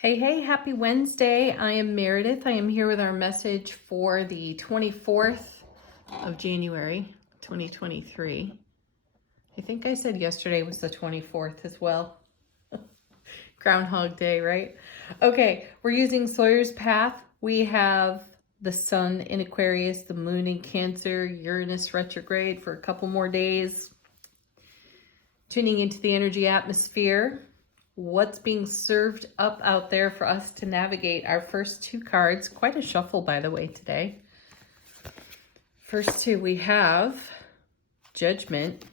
Hey, happy Wednesday. I am Meredith. I am here with our message for the 24th of January, 2023. I think I said yesterday was the 24th as well. Groundhog Day, right? Okay, we're using Sawyer's Path. We have the sun in Aquarius, the moon in Cancer, Uranus retrograde for a couple more days. Tuning into the energy atmosphere. What's being served up out there for us to navigate. Our first two cards, quite a shuffle by the way today. First two, we have Judgment.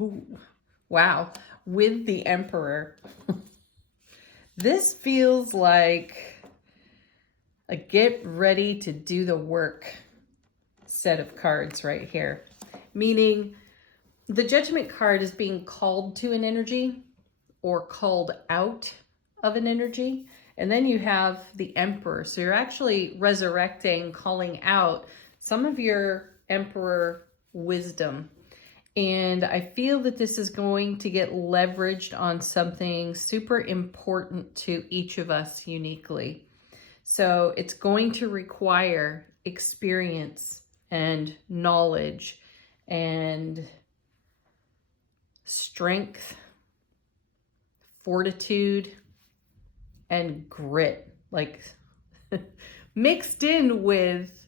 Ooh, wow, with the Emperor. This feels like a get ready to do the work set of cards right here. Meaning the Judgment card is being called to an energy or called out of an energy. And then you have the Emperor. So you're actually resurrecting, calling out some of your Emperor wisdom. And I feel that this is going to get leveraged on something super important to each of us uniquely. So it's going to require experience and knowledge and strength, fortitude, and grit, like mixed in with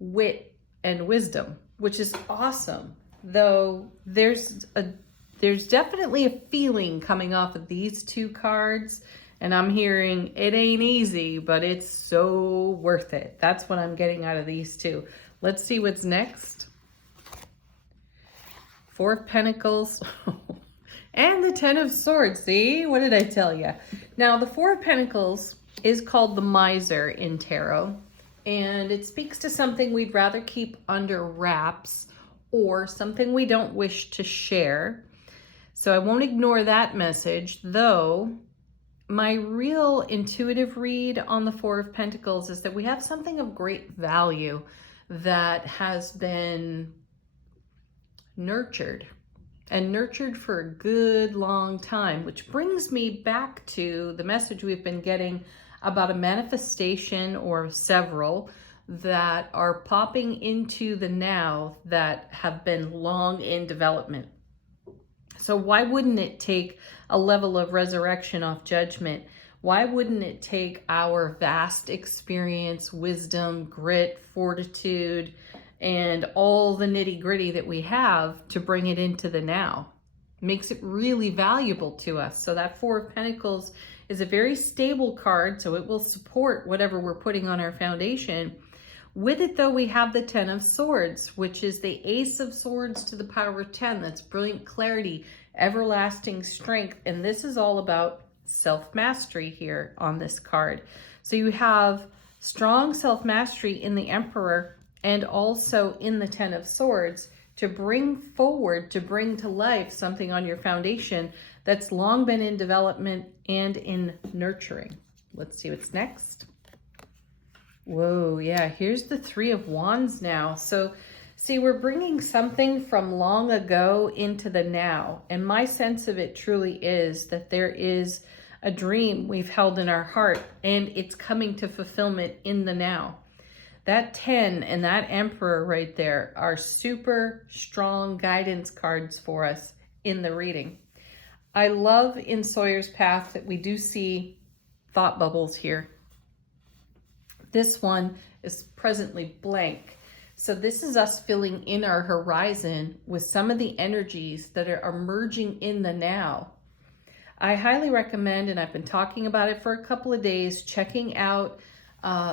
wit and wisdom, which is awesome. Though there's definitely a feeling coming off of these two cards, and I'm hearing it ain't easy, but it's so worth it. That's what I'm getting out of these two. Let's see what's next. Four of Pentacles. And the Ten of Swords, see? What did I tell you? Now, the Four of Pentacles is called the Miser in Tarot, and it speaks to something we'd rather keep under wraps or something we don't wish to share. So I won't ignore that message, though my real intuitive read on the Four of Pentacles is that we have something of great value that has been nurtured for a good long time, which brings me back to the message we've been getting about a manifestation or several that are popping into the now that have been long in development. So why wouldn't it take a level of resurrection off Judgment? Why wouldn't it take our vast experience, wisdom, grit, fortitude, and all the nitty gritty that we have to bring it into the now? Makes it really valuable to us. So that Four of Pentacles is a very stable card, so it will support whatever we're putting on our foundation. With it though, we have the Ten of Swords, which is the Ace of Swords to the power of 10. That's brilliant clarity, everlasting strength. And this is all about self-mastery here on this card. So you have strong self-mastery in the Emperor and also in the Ten of Swords to bring forward, to bring to life something on your foundation that's long been in development and in nurturing. Let's see what's next. Whoa, yeah, here's the Three of Wands now. So see, we're bringing something from long ago into the now. And my sense of it truly is that there is a dream we've held in our heart and it's coming to fulfillment in the now. That 10 and that Emperor right there are super strong guidance cards for us in the reading. I love in Sawyer's Path that we do see thought bubbles here. This one is presently blank. So this is us filling in our horizon with some of the energies that are emerging in the now. I highly recommend, and I've been talking about it for a couple of days, checking out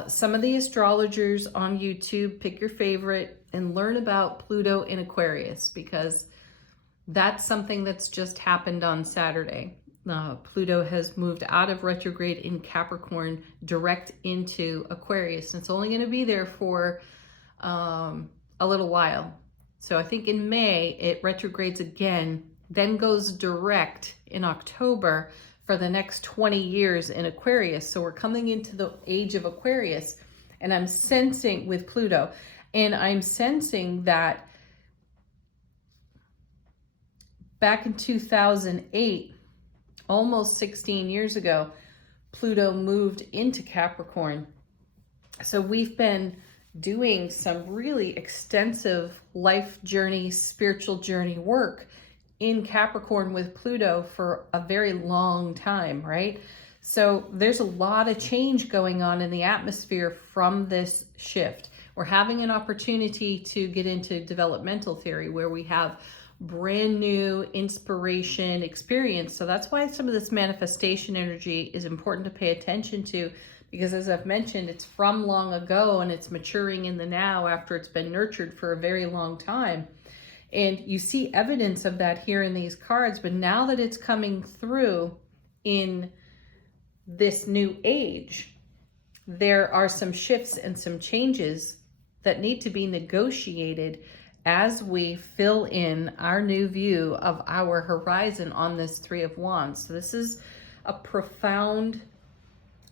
some of the astrologers on YouTube. Pick your favorite and learn about Pluto in Aquarius, because that's something that's just happened on Saturday. Pluto has moved out of retrograde in Capricorn direct into Aquarius. And it's only going to be there for a little while. So I think in May it retrogrades again, then goes direct in October for the next 20 years in Aquarius. So we're coming into the age of Aquarius, and I'm sensing with Pluto, and I'm sensing that back in 2008, almost 16 years ago, Pluto moved into Capricorn. So we've been doing some really extensive life journey, spiritual journey work in Capricorn with Pluto for a very long time, right? So there's a lot of change going on in the atmosphere from this shift. We're having an opportunity to get into developmental theory where we have brand new inspiration experience. So that's why some of this manifestation energy is important to pay attention to, because as I've mentioned, it's from long ago and it's maturing in the now after it's been nurtured for a very long time. And you see evidence of that here in these cards, but now that it's coming through in this new age, there are some shifts and some changes that need to be negotiated as we fill in our new view of our horizon on this Three of Wands. So this is a profound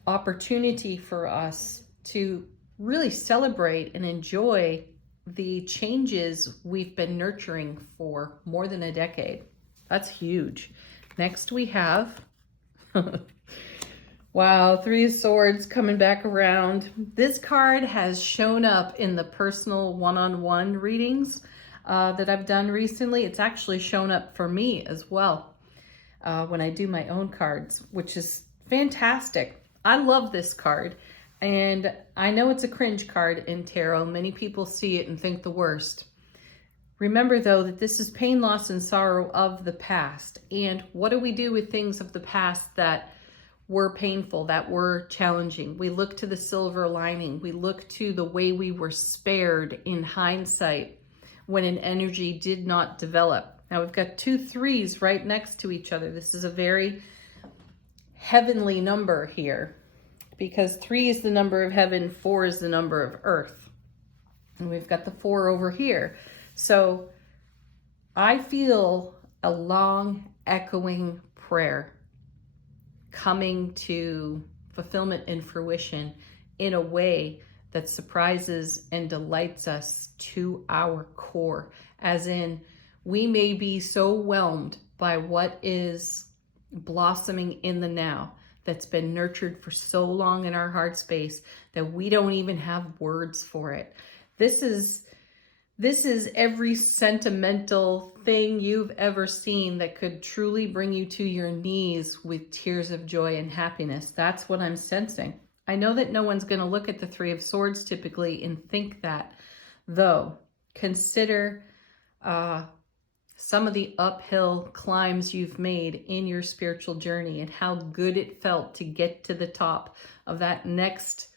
opportunity for us to really celebrate and enjoy the changes we've been nurturing for more than a decade. That's huge. Next we have, wow, Three of Swords coming back around. This card has shown up in the personal one-on-one readings that I've done recently. It's actually shown up for me as well when I do my own cards, which is fantastic. I love this card, and I know it's a cringe card in tarot. Many people see it and think the worst. Remember, though, that this is pain, loss, and sorrow of the past. And what do we do with things of the past that were painful, that were challenging? We look to the silver lining. We look to the way we were spared in hindsight when an energy did not develop. Now, we've got 2 3s right next to each other. This is a very heavenly number here, because 3 is the number of heaven, 4 is the number of earth. And we've got the 4 over here. So I feel a long echoing prayer coming to fulfillment and fruition in a way that surprises and delights us to our core. As in, we may be so whelmed by what is blossoming in the now that's been nurtured for so long in our heart space that we don't even have words for it. This is every sentimental thing you've ever seen that could truly bring you to your knees with tears of joy and happiness. That's what I'm sensing. I know that no one's going to look at the Three of Swords typically and think that, though. Consider some of the uphill climbs you've made in your spiritual journey and how good it felt to get to the top of that next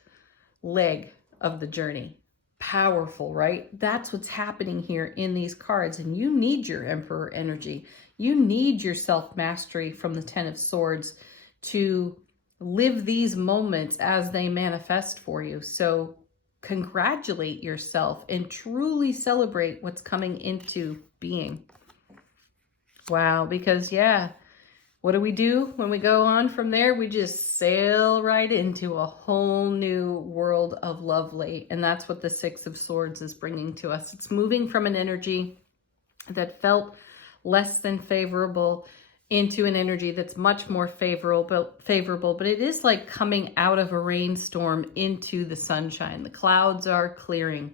leg of the journey. Powerful, right? That's what's happening here in these cards. And you need your Emperor energy. You need your self-mastery from the Ten of Swords to live these moments as they manifest for you. So congratulate yourself and truly celebrate what's coming into being. Wow, because yeah, what do we do when we go on from there? We just sail right into a whole new world of lovely. And that's what the Six of Swords is bringing to us. It's moving from an energy that felt less than favorable into an energy that's much more favorable, but it is like coming out of a rainstorm into the sunshine. The clouds are clearing.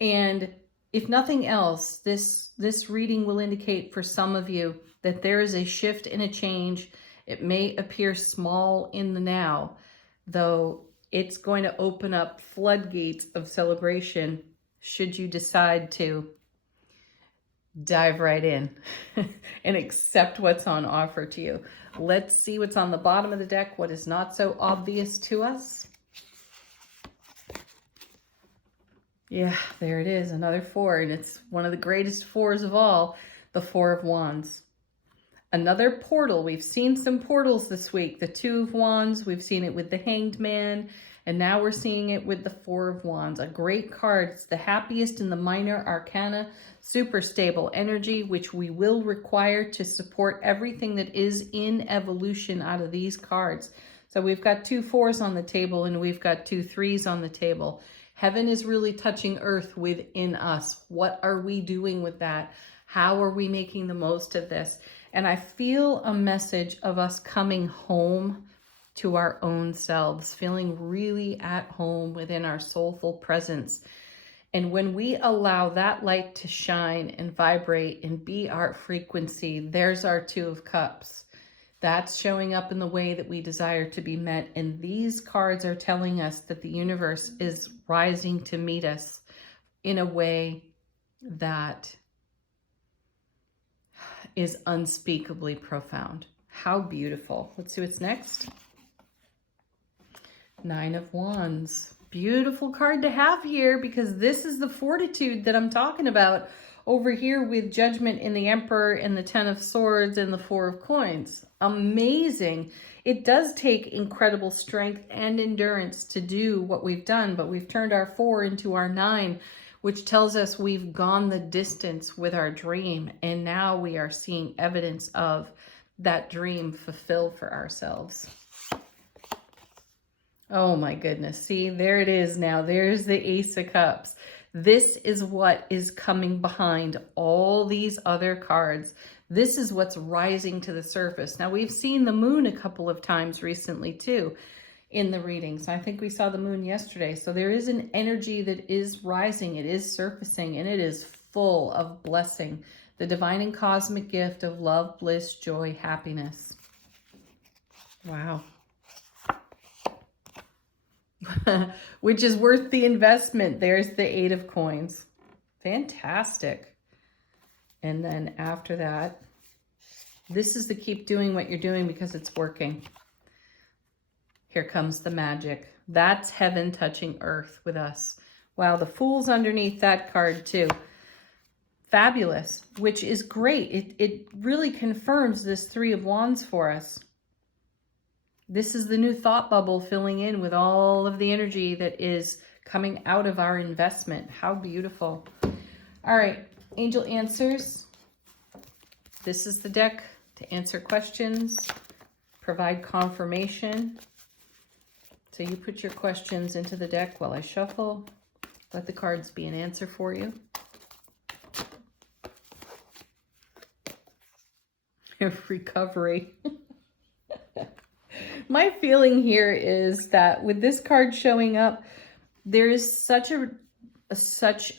And if nothing else, this reading will indicate for some of you that there is a shift and a change. It may appear small in the now, though it's going to open up floodgates of celebration should you decide to dive right in and accept what's on offer to you. Let's see what's on the bottom of the deck, what is not so obvious to us. Yeah, there it is, another 4, and it's one of the greatest 4s of all, the 4 of Wands. Another portal. We've seen some portals this week. The 2 of Wands, we've seen it with the Hanged Man, and now we're seeing it with the 4 of Wands. A great card. It's the happiest in the minor arcana, super stable energy, which we will require to support everything that is in evolution out of these cards. So we've got 2 4s on the table, and we've got 2 3s on the table. Heaven is really touching earth within us. What are we doing with that? How are we making the most of this? And I feel a message of us coming home to our own selves, feeling really at home within our soulful presence. And when we allow that light to shine and vibrate and be our frequency, there's our Two of Cups. That's showing up in the way that we desire to be met. And these cards are telling us that the universe is rising to meet us in a way that is unspeakably profound. How beautiful. Let's see what's next. Nine of Wands. Beautiful card to have here, because this is the fortitude that I'm talking about over here with Judgment in the Emperor and the Ten of Swords and the Four of Coins. Amazing. It does take incredible strength and endurance to do what we've done, but we've turned our 4 into our 9, which tells us we've gone the distance with our dream. And now we are seeing evidence of that dream fulfilled for ourselves. Oh my goodness. See, there it is now. There's the Ace of Cups. This is what is coming behind all these other cards. This is what's rising to the surface. Now, we've seen the moon a couple of times recently too in the readings. I think we saw the moon yesterday. So there is an energy that is rising. It is surfacing, and it is full of blessing. The divine and cosmic gift of love, bliss, joy, happiness. Wow. Which is worth the investment. There's the 8 of Coins. Fantastic. And then after that, this is the keep doing what you're doing because it's working. Here comes the magic. That's heaven touching earth with us. Wow, the Fool's underneath that card too. Fabulous, which is great. It really confirms this 3 of Wands for us. This is the new thought bubble filling in with all of the energy that is coming out of our investment. How beautiful. All right, angel answers. This is the deck to answer questions, provide confirmation. So you put your questions into the deck while I shuffle. Let the cards be an answer for you. Recovery. My feeling here is that with this card showing up, there is such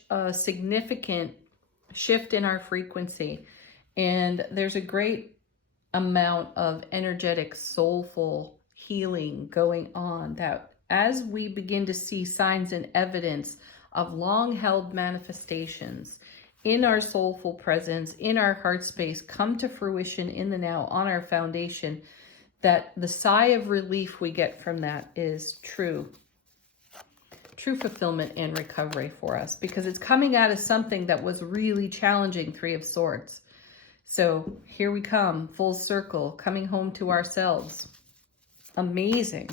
a significant shift in our frequency. And there's a great amount of energetic, soulful healing going on, that as we begin to see signs and evidence of long-held manifestations in our soulful presence, in our heart space, come to fruition in the now on our foundation, that the sigh of relief we get from that is true fulfillment and recovery for us, because it's coming out of something that was really challenging, 3 of Swords. So here we come, full circle, coming home to ourselves. Amazing.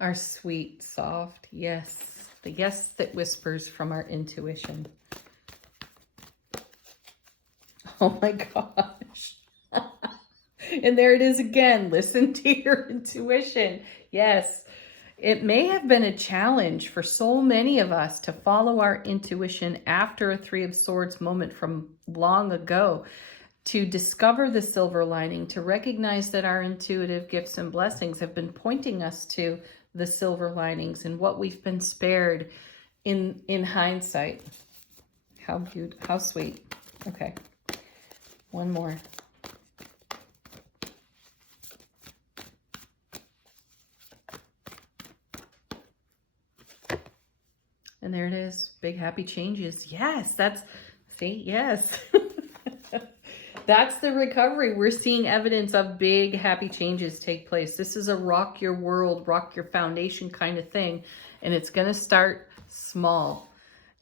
Our sweet, soft yes. The yes that whispers from our intuition. Oh my gosh. And there it is again. Listen to your intuition. Yes. It may have been a challenge for so many of us to follow our intuition after a 3 of Swords moment from long ago, to discover the silver lining, to recognize that our intuitive gifts and blessings have been pointing us to the silver linings and what we've been spared in hindsight. How beautiful, how sweet. Okay, one more. And there it is, big happy changes. Yes, that's, see, yes. That's the recovery. We're seeing evidence of big happy changes take place. This is a rock your world, rock your foundation kind of thing. And it's going to start small,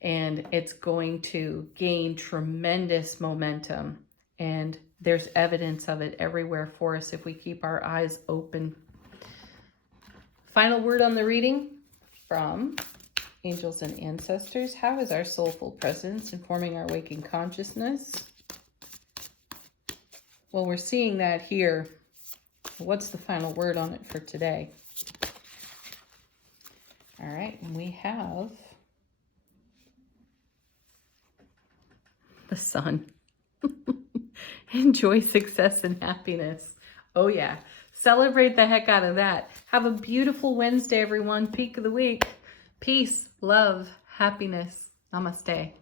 and it's going to gain tremendous momentum. And there's evidence of it everywhere for us if we keep our eyes open. Final word on the reading from angels and ancestors. How is our soulful presence informing our waking consciousness? Well, we're seeing that here. What's the final word on it for today? All right, and we have the sun. Enjoy success and happiness. Oh yeah, celebrate the heck out of that. Have a beautiful Wednesday, everyone. Peak of the week. Peace, love, happiness. Namaste.